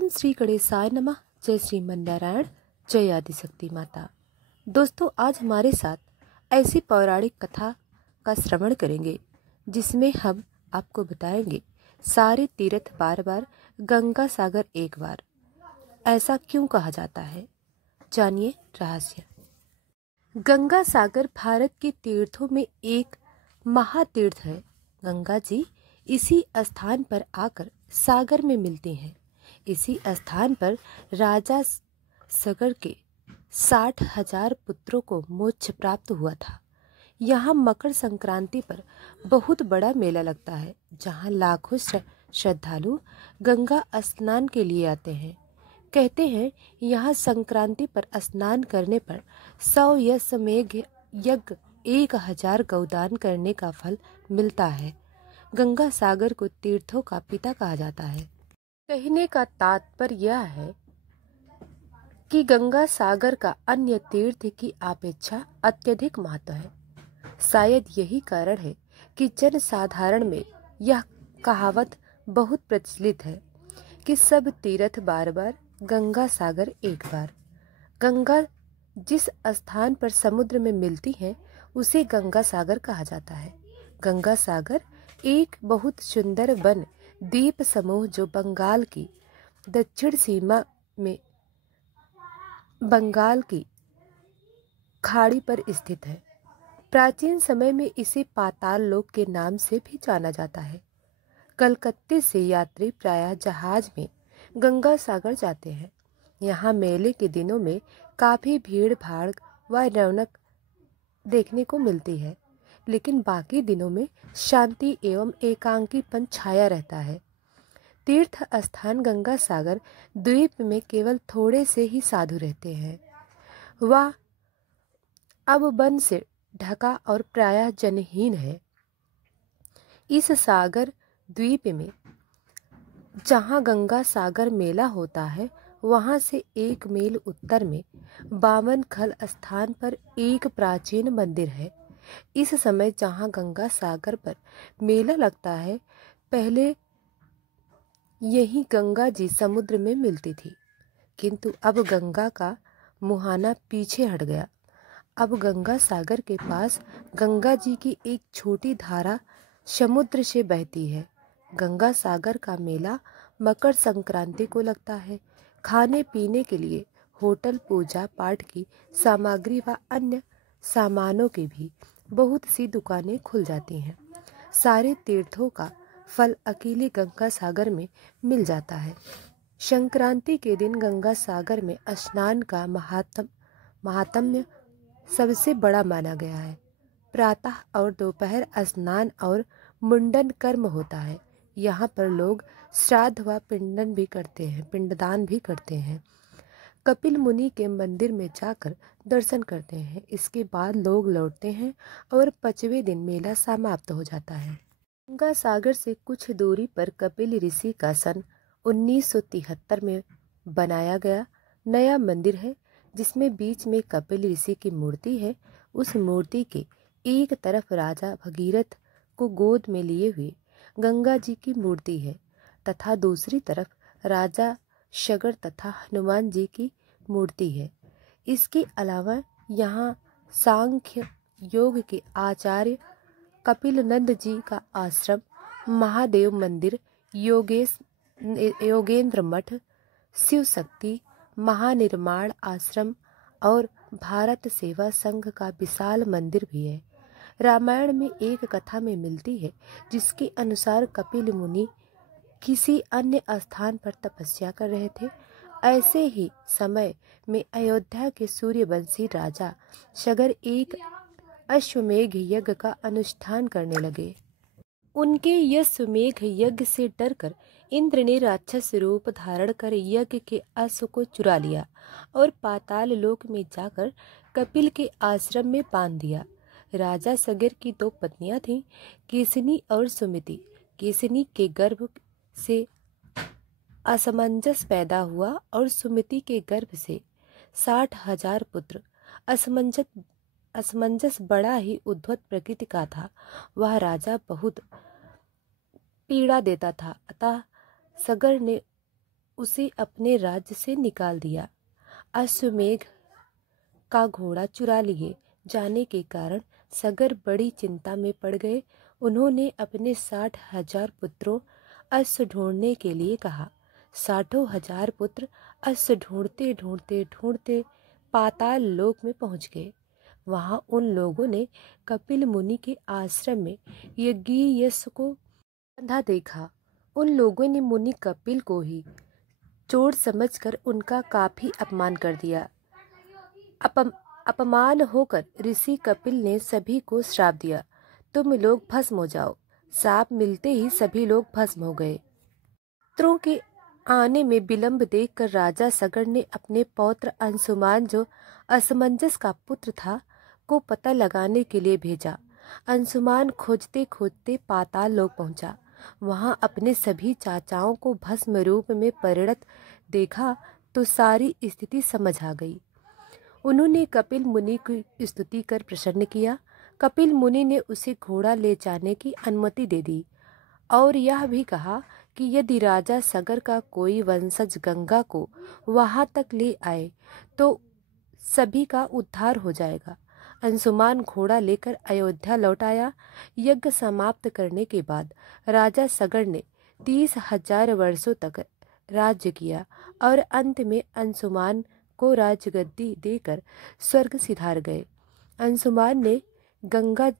ओम श्री गणेशाय नमः। जय श्रीमन नारायण, जय आदिशक्ति माता। दोस्तों, आज हमारे साथ ऐसी पौराणिक कथा का श्रवण करेंगे जिसमें हम आपको बताएंगे सारे तीर्थ बार बार, गंगा सागर एक बार। ऐसा क्यों कहा जाता है, जानिए रहस्य। गंगा सागर भारत के तीर्थों में एक महातीर्थ है। गंगा जी इसी स्थान पर आकर सागर में मिलती हैं। इसी स्थान पर राजा सगर के 60,000 पुत्रों को मोक्ष प्राप्त हुआ था। यहाँ मकर संक्रांति पर बहुत बड़ा मेला लगता है, जहाँ लाखों श्रद्धालु गंगा स्नान के लिए आते हैं। कहते हैं यहाँ संक्रांति पर स्नान करने पर 100 यज्ञ 1000 गौदान करने का फल मिलता है। गंगा सागर को तीर्थों का पिता कहा जाता है। कहने का तात्पर्य यह है कि गंगा सागर का अन्य तीर्थ की अपेक्षा अत्यधिक महत्व है। शायद यही कारण है कि जनसाधारण में यह कहावत बहुत प्रचलित है कि सब तीर्थ बार बार, गंगा सागर एक बार। गंगा जिस स्थान पर समुद्र में मिलती है उसे गंगा सागर कहा जाता है। गंगा सागर एक बहुत सुंदर वन द्वीप समूह जो बंगाल की दक्षिण सीमा में बंगाल की खाड़ी पर स्थित है। प्राचीन समय में इसे पाताल लोक के नाम से भी जाना जाता है। कलकत्ते से यात्री प्रायः जहाज में गंगा सागर जाते हैं। यहाँ मेले के दिनों में काफी भीड़ भाड़ व रौनक देखने को मिलती है, लेकिन बाकी दिनों में शांति एवं एकांकीपन छाया रहता है। तीर्थ स्थान गंगा सागर द्वीप में केवल थोड़े से ही साधु रहते हैं। वह अब वन से ढका और प्रायः जनहीन है। इस सागर द्वीप में जहाँ गंगा सागर मेला होता है, वहाँ से 1 मील उत्तर में 52 खल स्थान पर एक प्राचीन मंदिर है। इस समय जहाँ गंगा सागर पर मेला लगता है, पहले यही गंगा जी समुद्र में मिलती थी, किंतु अब गंगा का मुहाना पीछे हट गया। अब गंगा सागर के पास गंगा जी की एक छोटी धारा समुद्र से बहती है। गंगा सागर का मेला मकर संक्रांति को लगता है। खाने पीने के लिए होटल, पूजा पाठ की सामग्री व अन्य सामानों की भी बहुत सी दुकानें खुल जाती हैं। सारे तीर्थों का फल अकेले गंगा सागर में मिल जाता है। संक्रांति के दिन गंगा सागर में स्नान का महात्म्य सबसे बड़ा माना गया है। प्रातः और दोपहर स्नान और मुंडन कर्म होता है। यहाँ पर लोग श्राद्ध व पिंडदान भी करते हैं। कपिल मुनि के मंदिर में जाकर दर्शन करते हैं। इसके बाद लोग लौटते हैं और 5वें दिन मेला समाप्त हो जाता है। गंगा सागर से कुछ दूरी पर कपिल ऋषि का सन 1973 में बनाया गया नया मंदिर है, जिसमें बीच में कपिल ऋषि की मूर्ति है। उस मूर्ति के एक तरफ राजा भगीरथ को गोद में लिए हुए गंगा जी की मूर्ति है तथा दूसरी तरफ राजा सगर तथा हनुमान जी की मूर्ति है। इसके अलावा यहाँ सांख्य योग के आचार्य कपिल नंद जी का आश्रम, महादेव मंदिर, योगेंद्र मठ, शिव शक्ति महानिर्माण आश्रम और भारत सेवा संघ का विशाल मंदिर भी है। रामायण में एक कथा में मिलती है, जिसके अनुसार कपिल मुनि किसी अन्य स्थान पर तपस्या कर रहे थे। ऐसे ही समय में अयोध्या के सूर्यवंशी राजा सगर एक अश्वमेघ यज्ञ का अनुष्ठान करने लगे। उनके अश्वमेघ यज्ञ से डरकर इंद्र ने राक्षस रूप धारण कर यज्ञ के अश्व को चुरा लिया और पाताल लोक में जाकर कपिल के आश्रम में बांध दिया। राजा सगर की 2 पत्नियां थीं, केसनी और सुमिति। केसनी के गर्भ से असमंजस पैदा हुआ और सुमिति के गर्भ से 60,000 पुत्र। असमंजस बड़ा ही उद्धत प्रकृति का था। वह राजा बहुत पीड़ा देता था, अतः सगर ने उसे अपने राज्य से निकाल दिया। अश्वमेघ का घोड़ा चुरा लिए जाने के कारण सगर बड़ी चिंता में पड़ गए। उन्होंने अपने 60,000 पुत्रों अश्व ढूंढने के लिए कहा। 60,000 पुत्र अश्व ढूंढते ढूंढते ढूंढते पाताल लोक में पहुंच गए। वहां उन लोगों ने कपिल मुनि के आश्रम में यज्ञ को बंधा देखा। उन लोगों ने मुनि कपिल को ही चोर समझकर उनका काफी अपमान कर दिया। अपमान होकर ऋषि कपिल ने सभी को श्राप दिया, तुम लोग भस्म हो जाओ। श्राप मिलते ही सभी लोग भस्म हो गए। पुत्रों के आने में विलंब देखकर राजा सगर ने अपने पौत्र अंशुमान, जो असमंजस का पुत्र था, को पता लगाने के लिए भेजा। अंशुमान खोजते खोजते पाताल लोक पहुंचा। वहां अपने सभी चाचाओं को भस्म रूप में परिणत देखा तो सारी स्थिति समझ आ गई। उन्होंने कपिल मुनि की स्तुति कर प्रसन्न किया। कपिल मुनि ने उसे घोड़ा ले जाने की अनुमति दे दी और यह भी कहा कि यदि राजा सगर का कोई वंशज गंगा को वहां तक ले आए तो सभी का उद्धार हो जाएगा। अंशुमान घोड़ा लेकर अयोध्या लौट आया। यज्ञ समाप्त करने के बाद राजा सगर ने 30,000 वर्षों तक राज्य किया और अंत में अंशुमान को राजगद्दी देकर स्वर्ग सिधार गए। अंशुमान ने गंगा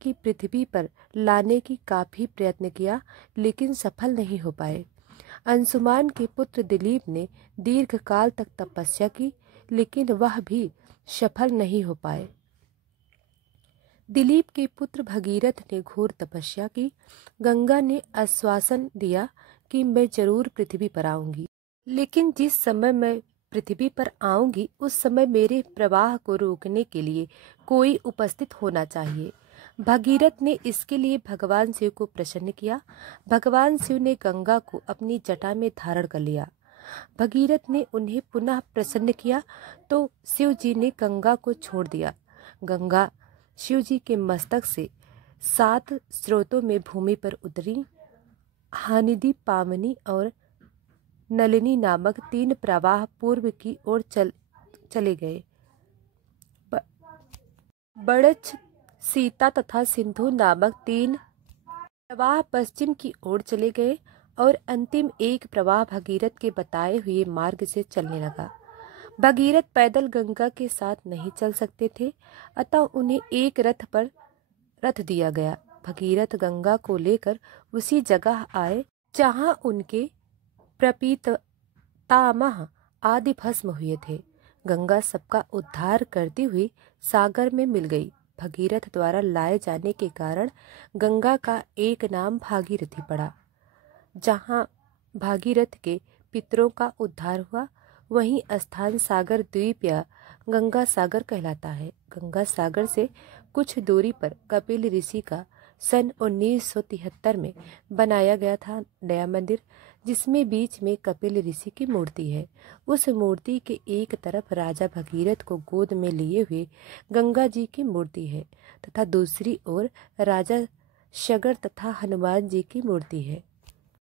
की पृथ्वी पर लाने की काफी प्रयत्न किया लेकिन सफल नहीं हो पाए। अंशुमान के पुत्र दिलीप ने दीर्घ काल तक तपस्या की लेकिन वह भी सफल नहीं हो पाए। दिलीप के पुत्र भगीरथ ने घोर तपस्या की। गंगा ने आश्वासन दिया कि मैं जरूर पृथ्वी पर आऊंगी, लेकिन जिस समय मैं पृथ्वी पर आऊंगी उस समय मेरे प्रवाह को रोकने के लिए कोई उपस्थित होना चाहिए। भगीरथ ने इसके लिए भगवान शिव को प्रसन्न किया। भगवान शिव ने गंगा को अपनी जटा में धारण कर लिया। भगीरथ ने उन्हें पुनः प्रसन्न किया तो शिव जी ने गंगा को छोड़ दिया। गंगा शिव जी के मस्तक से 7 स्रोतों में भूमि पर उतरी। हानिदी, पावनी और नलिनी नामक 3 प्रवाह पूर्व की ओर चले गए। बड़छ, सीता तथा सिंधु नामक 3 प्रवाह पश्चिम की ओर चले गए और अंतिम एक प्रवाह भगीरथ के बताए हुए मार्ग से चलने लगा। भगीरथ पैदल गंगा के साथ नहीं चल सकते थे, अतः उन्हें एक रथ पर रथ दिया गया। भगीरथ गंगा को लेकर उसी जगह आए जहां उनके प्रपितामह आदि भस्म हुए थे। गंगा सबका उद्धार करती हुई सागर में मिल गई। भगीरथ द्वारा लाए जाने के कारण गंगा का एक नाम भागीरथी पड़ा। जहाँ भागीरथ के पितरों का उद्धार हुआ वहीं स्थान सागर द्वीप या गंगा सागर कहलाता है। गंगा सागर से कुछ दूरी पर कपिल ऋषि का सन 1973 में बनाया गया था नया मंदिर, जिसमें बीच में कपिल ऋषि की मूर्ति है। उस मूर्ति के एक तरफ राजा भगीरथ को गोद में लिए हुए गंगा जी की मूर्ति है तथा दूसरी ओर राजा सगर तथा हनुमान जी की मूर्ति है।